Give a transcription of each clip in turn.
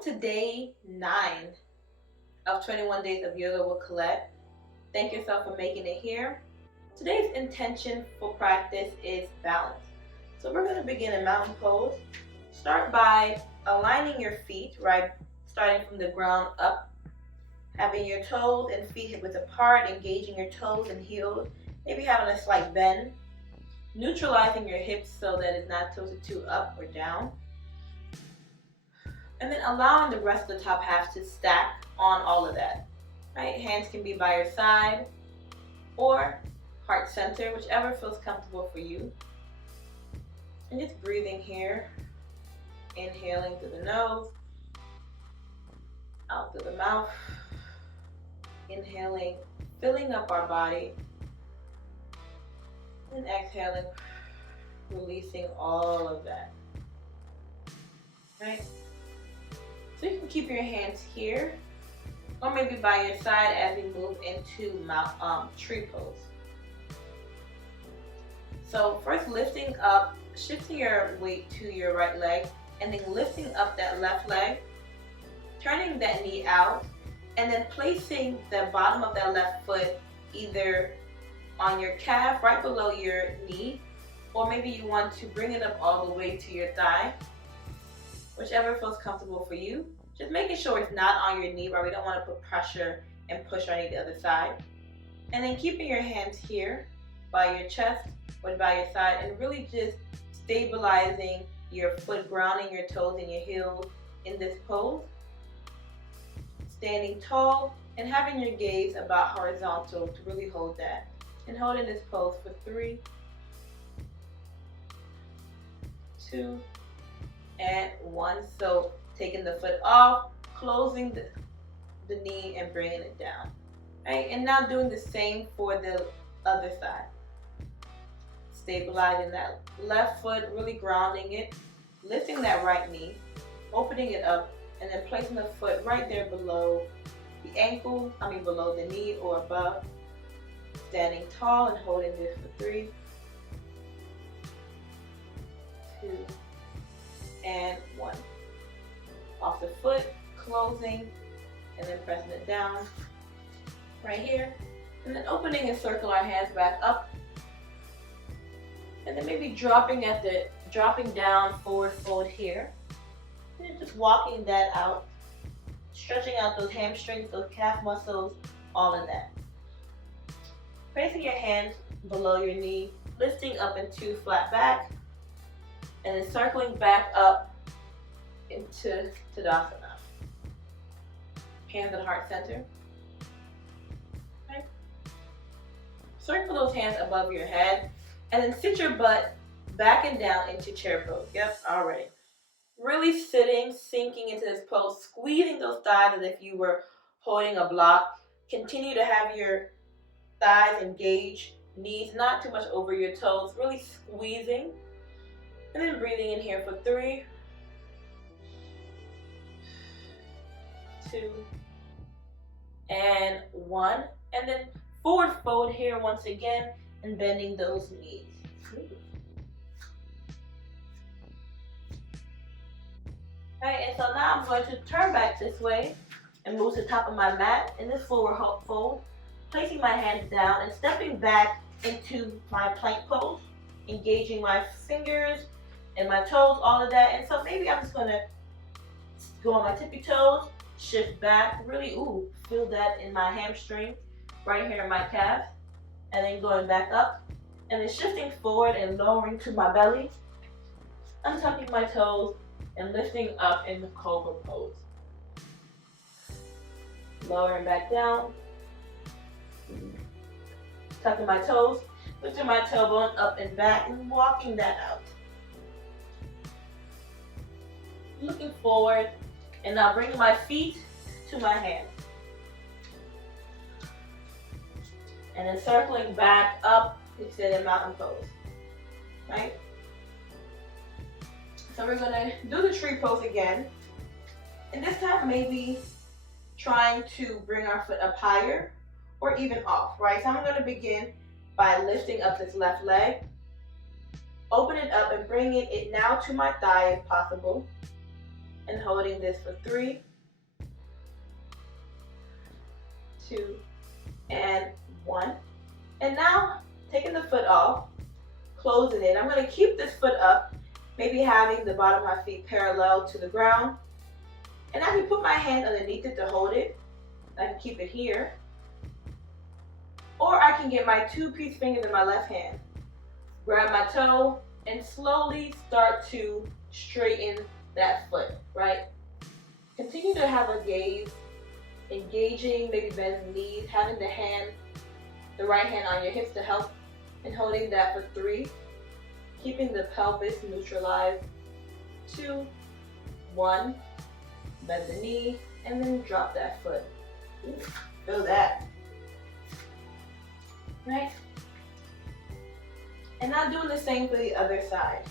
Welcome to day 9 of 21 Days of Yoga with Colette. Thank yourself for making it here. Today's intention for practice is balance. So we're going to begin in mountain pose. Start by aligning your feet, right? Starting from the ground up. Having your toes and feet hip width apart, engaging your toes and heels. Maybe having a slight bend. Neutralizing your hips so that it's not tilted too up or down. And then allowing the rest of the top half to stack on all of that. Right? Hands can be by your side or heart center, whichever feels comfortable for you. And just breathing here. Inhaling through the nose, out through the mouth. Inhaling, filling up our body. And exhaling, releasing all of that. Right? So you can keep your hands here, or maybe by your side as we move into tree pose. So first lifting up, shifting your weight to your right leg, and then lifting up that left leg, turning that knee out, and then placing the bottom of that left foot either on your calf right below your knee, or maybe you want to bring it up all the way to your thigh. Whichever feels comfortable for you. Just making sure it's not on your knee, right? We don't want to put pressure and push on the other side. And then keeping your hands here by your chest or by your side, and really just stabilizing your foot, grounding your toes and your heels in this pose. Standing tall and having your gaze about horizontal to really hold that. And holding this pose for 3, 2, and 1. So taking the foot off, closing the knee and bringing it down. Right? And now doing the same for the other side. Stabilizing that left foot, really grounding it, lifting that right knee, opening it up, and then placing the foot right there below the ankle, below the knee or above. Standing tall and holding this for 3, 2, and 1. Off the foot, closing, and then pressing it down right here. And then opening and circle our hands back up. And then maybe dropping down, forward fold here. And just walking that out, stretching out those hamstrings, those calf muscles, all of that. Placing your hands below your knee, lifting up into flat back, and then circling back up into Tadasana. Hands at heart center. Okay. Circle those hands above your head, and then sit your butt back and down into chair pose. Yep, already. Really sitting, sinking into this pose, squeezing those thighs as if you were holding a block. Continue to have your thighs engaged, knees not too much over your toes, really squeezing. And then breathing in here for 3, 2, and 1. And then forward fold here once again and bending those knees. Alright, and so now I'm going to turn back this way and move to the top of my mat in this forward fold, placing my hands down and stepping back into my plank pose, engaging my fingers and my toes, all of that. And so maybe I'm just going to go on my tippy toes, shift back, really, feel that in my hamstring, right here in my calf, and then going back up, and then shifting forward and lowering to my belly, untucking my toes, and lifting up in the cobra pose. Lowering back down, tucking my toes, lifting my tailbone up and back, and walking that out. Looking forward, and now bringing my feet to my hands. And then circling back up, we sit in mountain pose. Right? So we're gonna do the tree pose again. And this time maybe trying to bring our foot up higher or even off, right? So I'm gonna begin by lifting up this left leg. Open it up and bringing it now to my thigh if possible. and holding this for 3, 2, and 1. And now taking the foot off, closing it. I'm going to keep this foot up, maybe having the bottom of my feet parallel to the ground. And I can put my hand underneath it to hold it. I can keep it here. Or I can get my 2 peace fingers in my left hand, grab my toe, and slowly start to straighten that foot, right? Continue to have a gaze, engaging, maybe bend the knees, having the right hand on your hips to help, and holding that for 3, keeping the pelvis neutralized, 2, 1, bend the knee, and then drop that foot. Feel that. Right? And now doing the same for the other side.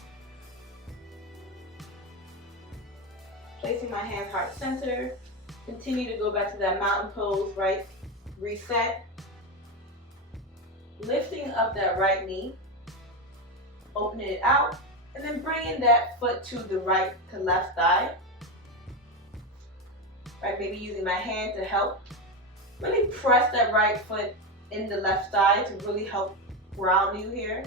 Placing my hands heart center. Continue to go back to that mountain pose, right? Reset. Lifting up that right knee. Opening it out. And then bringing that foot to the right to left thigh. Right, maybe using my hand to help. Really press that right foot in the left thigh to really help ground you here.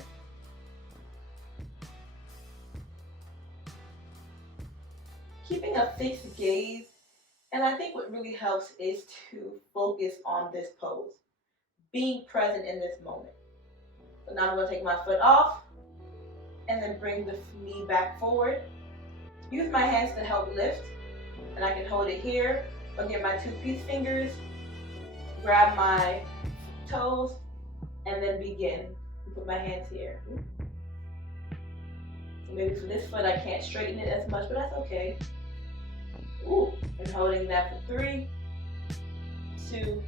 Keeping a fixed gaze, and I think what really helps is to focus on this pose, being present in this moment. So now I'm going to take my foot off and then bring the knee back forward. Use my hands to help lift, and I can hold it here, or get my 2 peace fingers, grab my toes, and then begin. Put my hands here. So maybe for this foot I can't straighten it as much, but that's okay. And holding that for 3, 2,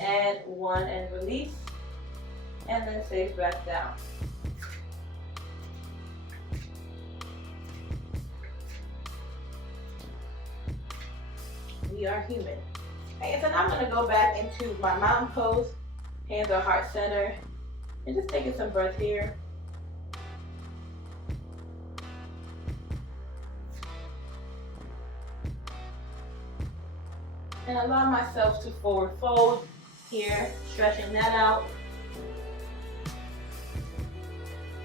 and 1, and release, and then safe back down. We are human. Okay, so now I'm going to go back into my mountain pose. Hands are heart center. And just taking some breath here. And allow myself to forward fold here, stretching that out.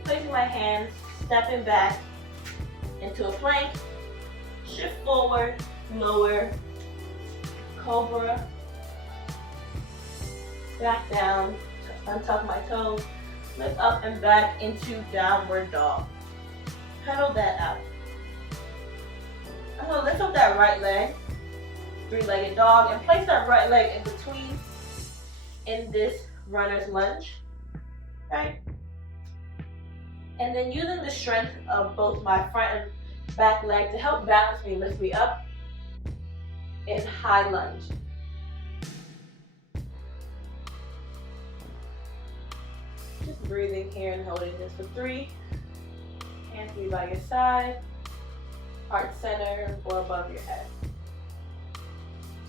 Placing my hands, stepping back into a plank. Shift forward, lower, cobra, back down, untuck my toes, lift up and back into downward dog. Pedal that out. I'm going to lift up that right leg, 3-legged dog, and place that right leg in between in this runner's lunge, right? And then using the strength of both my front and back leg to help balance me, lift me up in high lunge. Just breathing here and holding this for 3. Hands be by your side, heart center or above your head.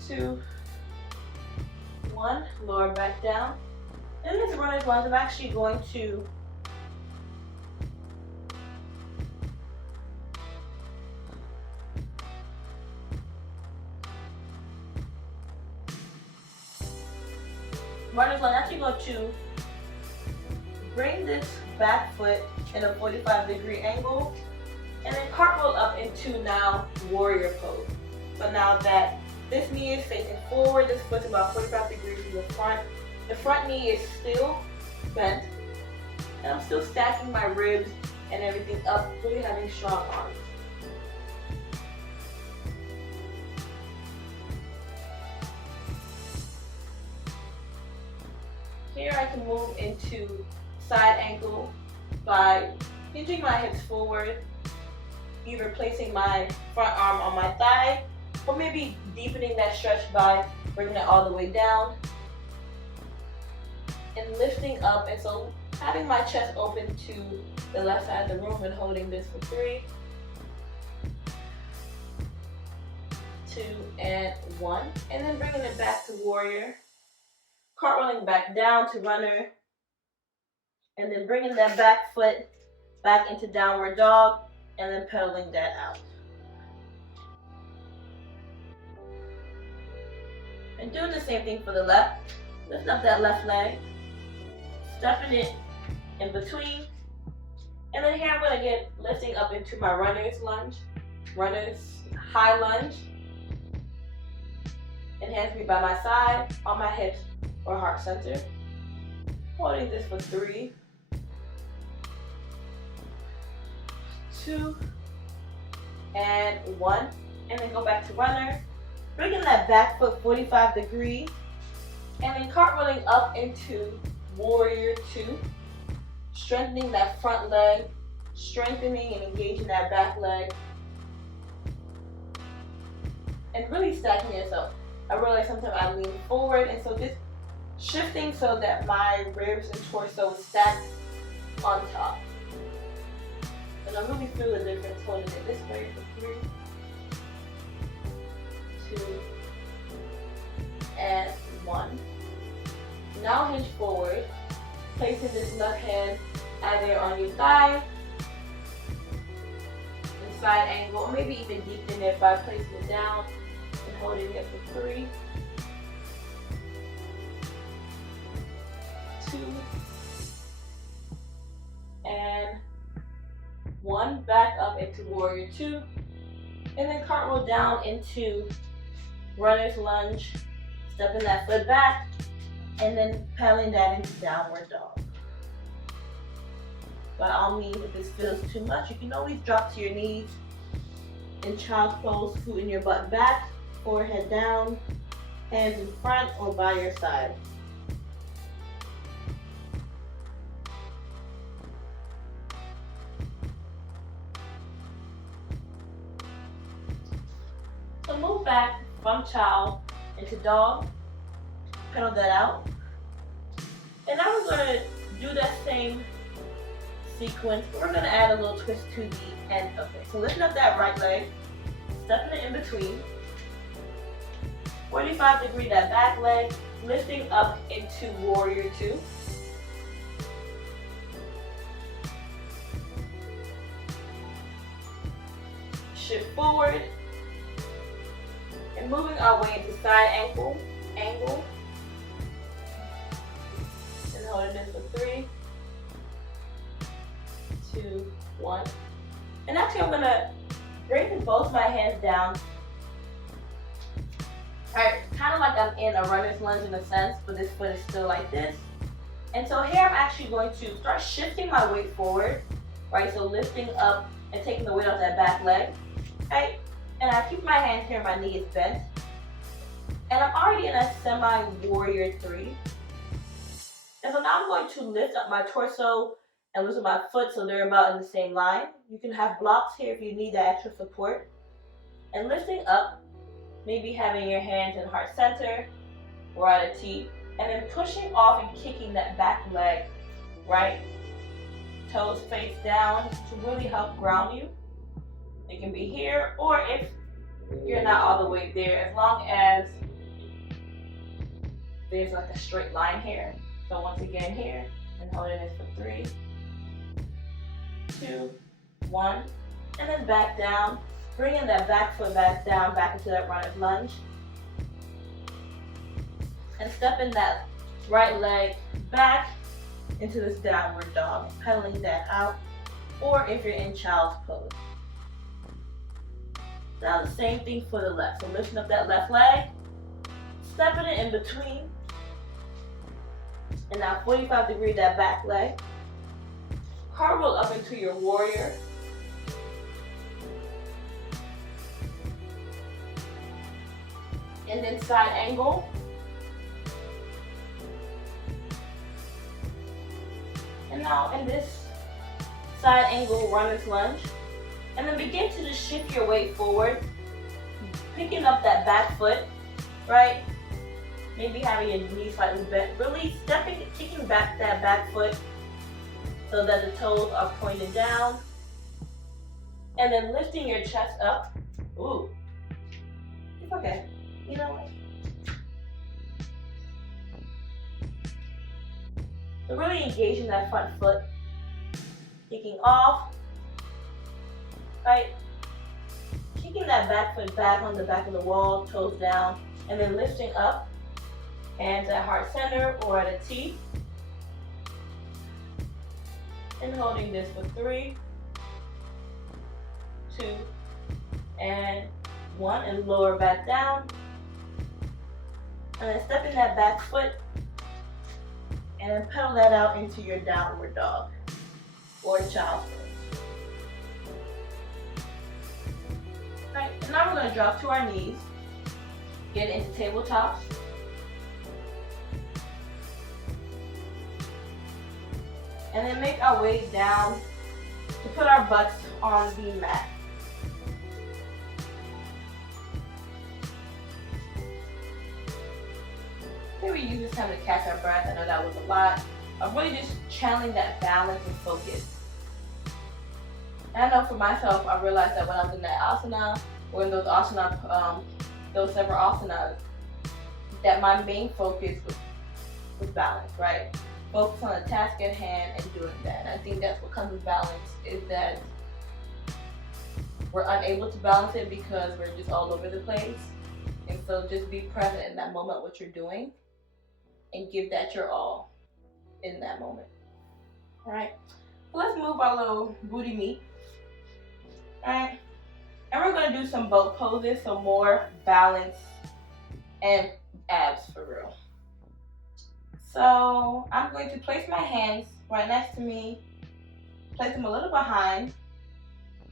2, 1, lower back down. In this runner's lunge, I'm actually going to bring this back foot in a 45-degree angle and then cartwheel up into now warrior pose. So now that this knee is facing forward, this foot's about 45 degrees from the front. The front knee is still bent, and I'm still stacking my ribs and everything up, really having strong arms. Here I can move into side ankle by hinging my hips forward, either placing my front arm on my thigh, or maybe deepening that stretch by bringing it all the way down and lifting up. And so having my chest open to the left side of the room and holding this for 3, 2, and 1. And then bringing it back to warrior, cartwheeling back down to runner, and then bringing that back foot back into downward dog, and then pedaling that out. And doing the same thing for the left. Lifting up that left leg, stepping it in between. And then here I'm going to get lifting up into my runner's lunge, runner's high lunge. And hands be by my side, on my hips or heart center. Holding this for 3, 2, and 1. And then go back to runner. Bringing that back foot 45 degrees. And then cartwheeling up into warrior 2. Strengthening that front leg. Strengthening and engaging that back leg. And really stacking yourself. I realize sometimes I lean forward, and so just shifting so that my ribs and torso stack on top. And I really feel the difference holding it this way for 3, 2, and 1. Now hinge forward, placing this left hand either on your thigh, and side angle, or maybe even deepen it by placing it down and holding it for 3, 2, and 1. Back up into warrior 2, and then cartwheel down into runner's lunge, stepping that foot back, and then paddling that into downward dog. By all means, if this feels too much, you can always drop to your knees in child's pose, scooting your butt back, forehead down, hands in front or by your side. So move back from child into dog, pedal that out. And now we're going to do that same sequence, but we're going to add a little twist to the end of it. So lifting up that right leg, stepping it in between, 45 degree that back leg, lifting up into warrior 2. Shift forward, and moving our way into side angle, and holding this for 3, 2, 1. And actually I'm gonna bring both my hands down. Alright, kind of like I'm in a runner's lunge in a sense, but this foot is still like this. And so here I'm actually going to start shifting my weight forward, right? So lifting up and taking the weight off that back leg, right? And I keep my hands here, my knee is bent. And I'm already in a semi-warrior 3. And so now I'm going to lift up my torso and loosen my foot so they're about in the same line. You can have blocks here if you need that extra support. And lifting up, maybe having your hands in heart center or at a T. And then pushing off and kicking that back leg, right? Toes face down to really help ground you. It can be here, or if you're not all the way there, as long as there's like a straight line here. So once again here, and holding this for 3, 2, 1, and then back down, bringing that back foot back down, back into that runner's lunge, and stepping that right leg back into this downward dog, pedaling that out, or if you're in child's pose. Now the same thing for the left. So lifting up that left leg, stepping it in between, and now 45 degree that back leg. Cartwheel up into your warrior. And then side angle. And now in this side angle runner's lunge. And then begin to just shift your weight forward, picking up that back foot, right? Maybe having your knee slightly bent, really kicking back that back foot so that the toes are pointed down. And then lifting your chest up. Ooh, it's okay. You know what? So really engaging that front foot, kicking off. Right, kicking that back foot back on the back of the wall, toes down, And then lifting up, hands at heart center or at a T. And holding this for 3, 2, and 1. And lower back down. And then stepping that back foot. And then pedal that out into your downward dog or child's pose. Alright, and now we're going to drop to our knees. Get into tabletops. And then make our way down to put our butts on the mat. Maybe use this time to catch our breath. I know that was a lot. I'm really just channeling that balance and focus. And I know for myself, I realized that when I was in that asana, or in those asana, those several asanas, that my main focus was balance, right? Focus on the task at hand and doing that. And I think that's what comes with balance, is that we're unable to balance it because we're just all over the place. And so just be present in that moment, what you're doing, and give that your all in that moment. All right, so let's move our little booty meat. All right, and we're gonna do some boat poses, so more balance and abs for real. So I'm going to place my hands right next to me, place them a little behind,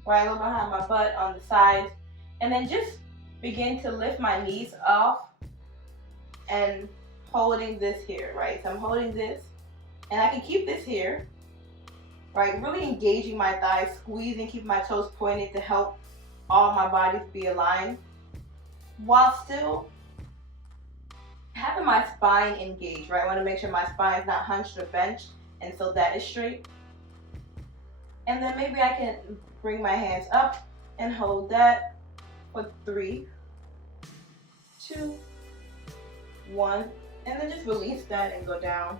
right a little behind my butt on the sides, and then just begin to lift my knees off and holding this here, right? So I'm holding this, and I can keep this here, right? Really engaging my thighs, squeezing, keeping my toes pointed to help all my bodies be aligned, while still having my spine engaged, right? I want to make sure my spine is not hunched or benched, and so that is straight. And then maybe I can bring my hands up and hold that for 3, 2, 1, and then just release that and go down.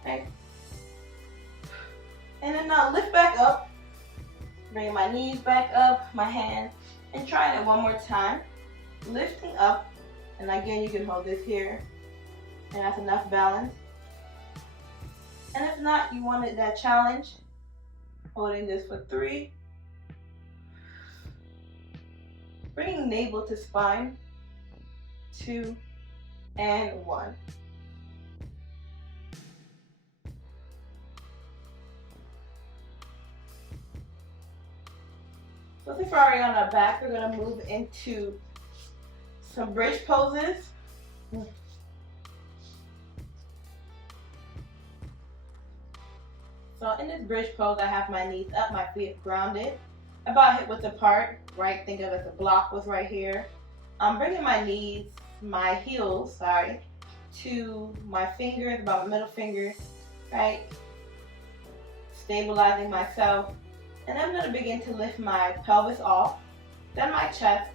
Okay. And then now lift back up, bringing my knees back up, my hands, and trying it one more time. Lifting up, and again you can hold this here, and that's enough balance. And if not, you wanted that challenge, holding this for 3, bringing navel to spine, 2, and 1. So since we're already on our back, we're going to move into some bridge poses. So in this bridge pose, I have my knees up, my feet grounded, about hip width apart, right? Think of it as a block was right here. I'm bringing my knees, my heels, to my fingers, about my middle finger, right? Stabilizing myself. And I'm going to begin to lift my pelvis off, then my chest,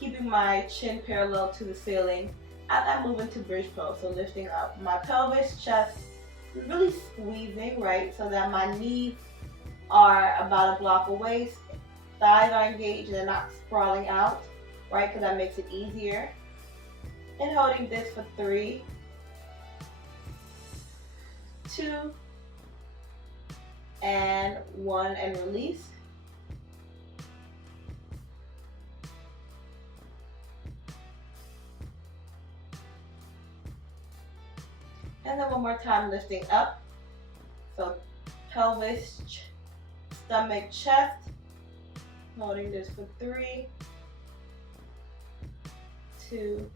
keeping my chin parallel to the ceiling as I move into bridge pose. So lifting up my pelvis, chest, really squeezing, right, so that my knees are about a block away, thighs are engaged and they're not sprawling out, right, because that makes it easier. And holding this for 3, 2, and 1, and release. And then one more time, lifting up. So pelvis, stomach, chest. Holding this for 3, 2,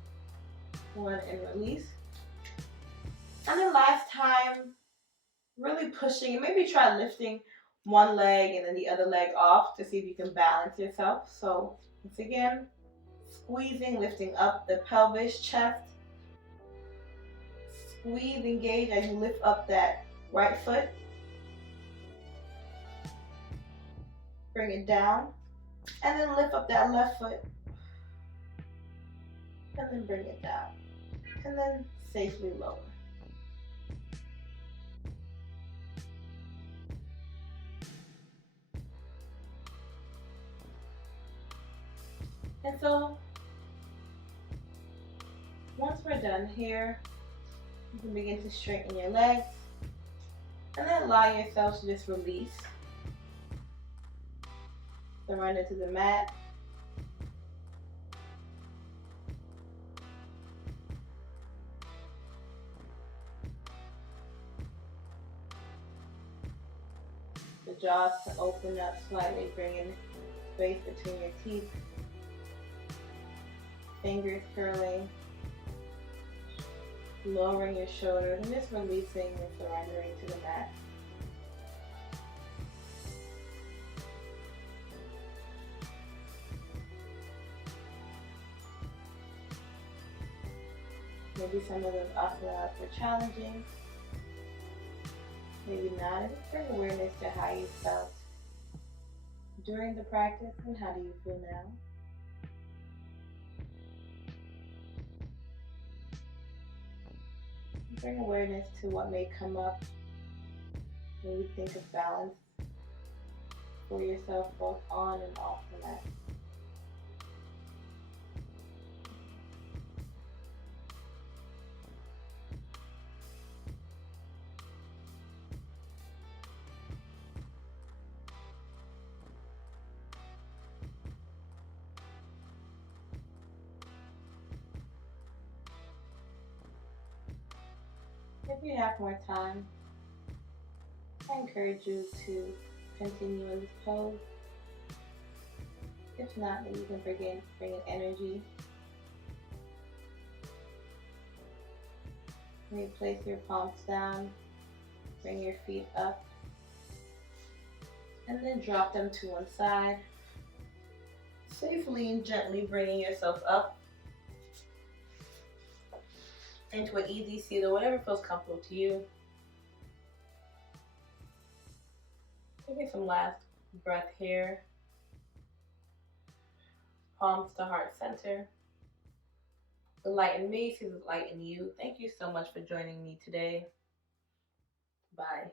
1, and release. And then last time, really pushing, and maybe try lifting one leg and then the other leg off to see if you can balance yourself. So once again, squeezing, lifting up the pelvis, chest. Squeeze, engage as you lift up that right foot. Bring it down. And then lift up that left foot. And then bring it down. And then safely lower. And so once we're done here, you can begin to straighten your legs and then allow yourself to just release. Surrender to the mat. The jaws can open up slightly, bringing space between your teeth. Fingers curling, lowering your shoulders, and just releasing and surrendering to the mat. Maybe some of those asanas were challenging, maybe not. And just bring awareness to how you felt during the practice and how do you feel now. Bring awareness to what may come up when you think of balance for yourself both on and off the mat. If you have more time, I encourage you to continue in this pose. If not, then you can bring in energy. Maybe place your palms down, bring your feet up, and then drop them to one side. Safely and gently bringing yourself up into an easy seat or whatever feels comfortable to you. Taking some last breath here. Palms to heart center. The light in me sees the light in you. Thank you so much for joining me today. Bye.